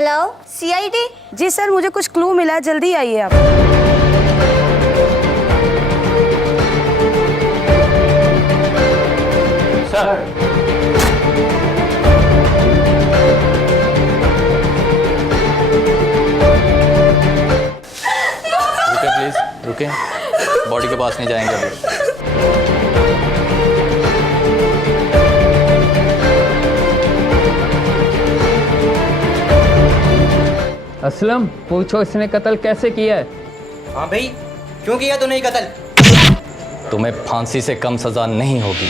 Hello CID. जी sir, मुझे कुछ clue मिला है, जल्दी आइए आप। सर रुके प्लीज, रुके। बॉडी के पास नहीं जाएंगे अभी। असलम, पूछो इसने कत्ल कैसे किया है? हाँ भाई, क्यों किया तूने ये कत्ल? तुम्हें फांसी से कम सजा नहीं होगी।